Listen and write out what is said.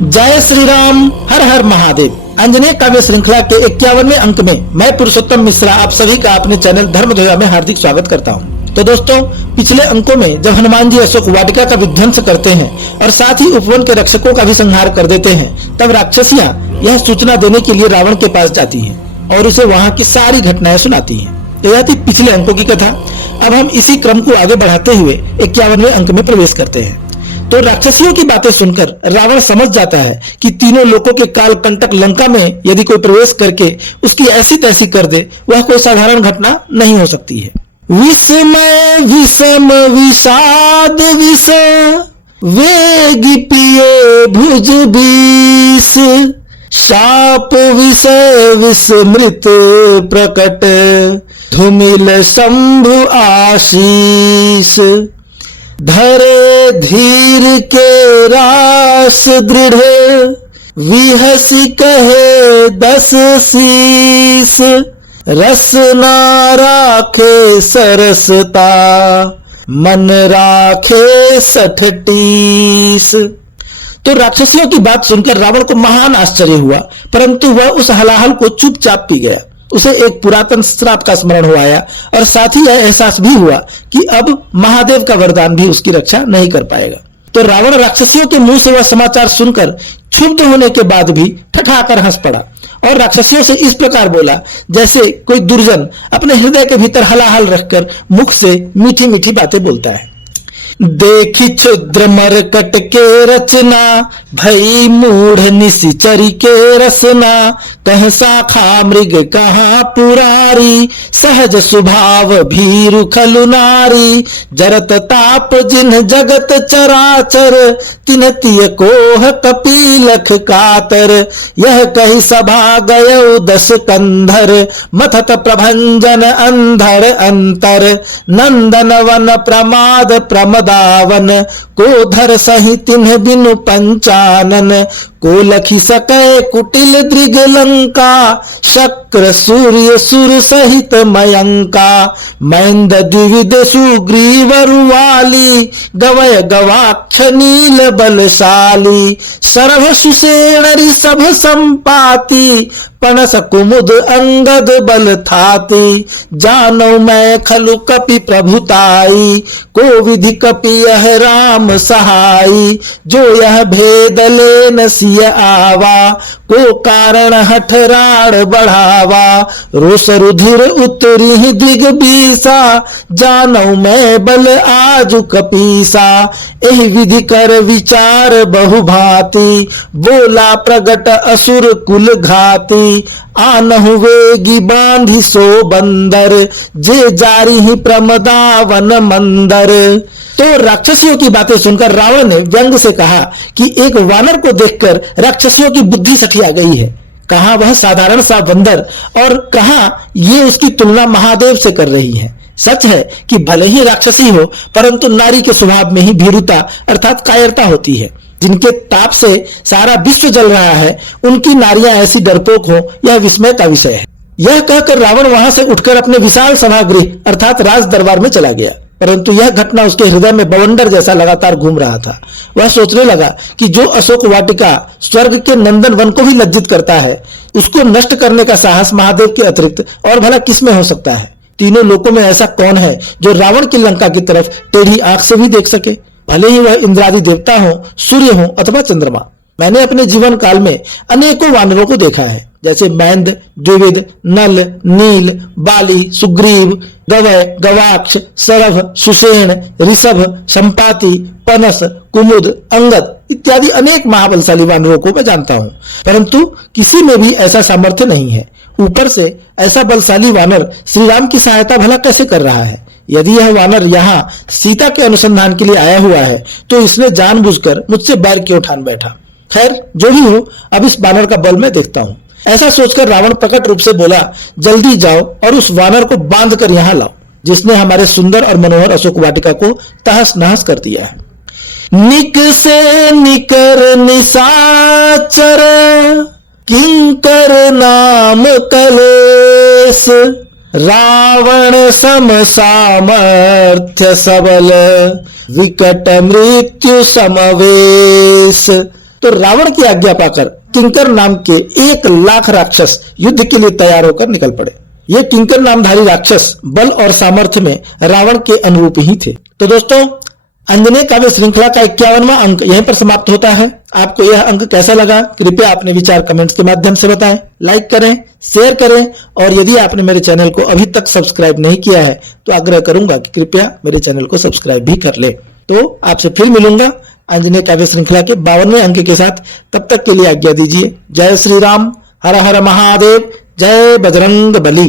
जय श्री राम, हर हर महादेव। अंजनेय काव्य श्रृंखला के 51वें अंक में मैं पुरुषोत्तम मिश्रा आप सभी का अपने चैनल धर्मध्वजा में हार्दिक स्वागत करता हूं। तो दोस्तों, पिछले अंकों में जब हनुमान जी अशोक वाटिका का विध्वंस करते हैं और साथ ही उपवन के रक्षकों का भी संहार कर देते हैं, तब राक्षसियां यह सूचना देने के लिए रावण के पास जाती है और उसे वहां की सारी घटनाएं सुनाती है। यह थी पिछले अंकों की कथा। अब हम इसी क्रम को आगे बढ़ाते हुए 51वें अंक में प्रवेश करते हैं। तो राक्षसियों की बातें सुनकर रावण समझ जाता है कि तीनों लोगों के काल कंटक लंका में यदि कोई प्रवेश करके उसकी ऐसी तैसी कर दे, वह कोई साधारण घटना नहीं हो सकती है। विषमय विषम विषाद विष वेग पिए भुज बीस, शाप विषय विस्मृत प्रकट धूमिल शंभु आशीष, धरे धीर के रास दृढ़ विहसी कहे 10 शीस, रस ना राखे सरसता मन राखे 60 तो राक्षसियों की बात सुनकर रावण को महान आश्चर्य हुआ, परंतु वह उस हलाहल को चुपचाप पी गया। उसे एक पुरातन श्राप का स्मरण हो आया और साथ ही यह एहसास भी हुआ कि अब महादेव का वरदान भी उसकी रक्षा नहीं कर पाएगा। तो रावण राक्षसियों के मुंह से वह समाचार सुनकर क्षुब्ध होने के बाद भी ठठाकर हंस पड़ा और राक्षसियों से इस प्रकार बोला जैसे कोई दुर्जन अपने हृदय के भीतर हलाहल रखकर मुख से मीठी मीठी बातें बोलता है। देखी क्षुद्र मरकट के रचना, भई मूढ़ निशिचरी के रसना, कह शाखा मृग कहाँ पुरारी, सहज स्वभाव भीरु खलु नारी, जरत ताप जिन जगत चराचर, तिन तिय कोह कपीलख कातर, यह कही सभा गयो 10 कंधर, मथत प्रभंजन अंधर अंतर, नंदन वन प्रमाद प्रमदावन, को धर सही तिन्ह बिनु पंचानन, को लखी सकै कुटिल दृग लंका, शक्र सूर्य सुर सहित मयंका, मैंद द्विविध सुग्रीव रुवाली, गवय गवाक्ष नील बलशाली, सरभ सुषेण ऋषभ संपाति, पनस कुमुद अंगद बल थाती, जानौ मैं खलु कपि प्रभुताई, को विधि कपि यह राम सहाई, जो यह भेद लेन सिय आवा, को कारण हठ राण बढ़ावा, रोष रुधिर उतरी दिग बीसा, जानौ मैं बल आजु कपीसा, एहि विधि कर विचार बहुभांति, बोला प्रगट असुर कुल घाती, आनहु वेगी बांधी सो बंदर, जे जारी ही प्रमदावन मंदर। तो राक्षसियों की बातें सुनकर रावण ने व्यंग से कहा कि एक वानर को देखकर राक्षसियों की बुद्धि सठिया गई है। कहां वह साधारण सा बंदर और कहां ये उसकी तुलना महादेव से कर रही है। सच है कि भले ही राक्षसी हो, परंतु नारी के स्वभाव में ही भीरुता अर्थात कायरता होती है। जिनके ताप से सारा विश्व जल रहा है, उनकी नारियां ऐसी डरपोक हो, यह विस्मय का विषय है। यह कहकर रावण वहां से उठकर अपने विशाल सभागृह अर्थात राज दरबार में चला गया, परंतु यह घटना उसके हृदय में बवंडर जैसा लगातार घूम रहा था। वह सोचने लगा कि जो अशोक वाटिका स्वर्ग के नंदन वन को भी लज्जित करता है, उसको नष्ट करने का साहस महादेव के अतिरिक्त और भला किस में हो सकता है। तीनों लोकों में ऐसा कौन है जो रावण की लंका की तरफ टेढ़ी आंख से भी देख सके, भले ही वह इंद्रादि देवता हो, सूर्य हो अथवा चंद्रमा। मैंने अपने जीवन काल में अनेकों वानरों को देखा है, जैसे मैंद, द्विविद, नल, नील, बाली, सुग्रीव, गवय, गवाक्ष, सरभ, सुषेण, ऋषभ, संपाति, पनस, कुमुद, अंगद इत्यादि अनेक महाबलशाली वानरों को मैं जानता हूं, परंतु किसी में भी ऐसा सामर्थ्य नहीं है। ऊपर से ऐसा बलशाली वानर श्री राम की सहायता भला कैसे कर रहा है। यदि यह वानर यहाँ सीता के अनुसंधान के लिए आया हुआ है, तो इसने जानबूझकर मुझसे बैर क्यों ठान बैठा। खैर, जो भी हो, अब इस वानर का बल मैं देखता हूं। ऐसा सोचकर रावण प्रकट रूप से बोला, जल्दी जाओ और उस वानर को बांध कर यहां लाओ, जिसने हमारे सुंदर और मनोहर अशोक वाटिका को तहस नहस कर दिया है। निक से निकर निशाचर, किंकर नाम कलेश, रावण सम सामर्थ्य सबल, विकट मृत्यु समवेश, तो रावण की आज्ञा पाकर किंकर नाम के 1,00,000 राक्षस युद्ध के लिए तैयार होकर निकल पड़े। ये किंकर नामधारी राक्षस बल और सामर्थ्य में रावण के अनुरूप ही थे। तो दोस्तों, अंजनेय काव्य श्रृंखला का 51वां अंक यहीं पर समाप्त होता है। आपको यह अंक कैसा लगा, कृपया अपने विचार कमेंट्स के माध्यम से बताएं। लाइक करें, शेयर करें और यदि आपने मेरे चैनल को अभी तक सब्सक्राइब नहीं किया है तो आग्रह करूंगा कि कृपया मेरे चैनल को सब्सक्राइब भी कर ले। तो आपसे फिर मिलूंगा अंजनेय काव्य श्रृंखला के 52वें अंक के साथ। तब तक के लिए आज्ञा दीजिए। जय श्री राम, हर हर महादेव, जय बजरंग बली।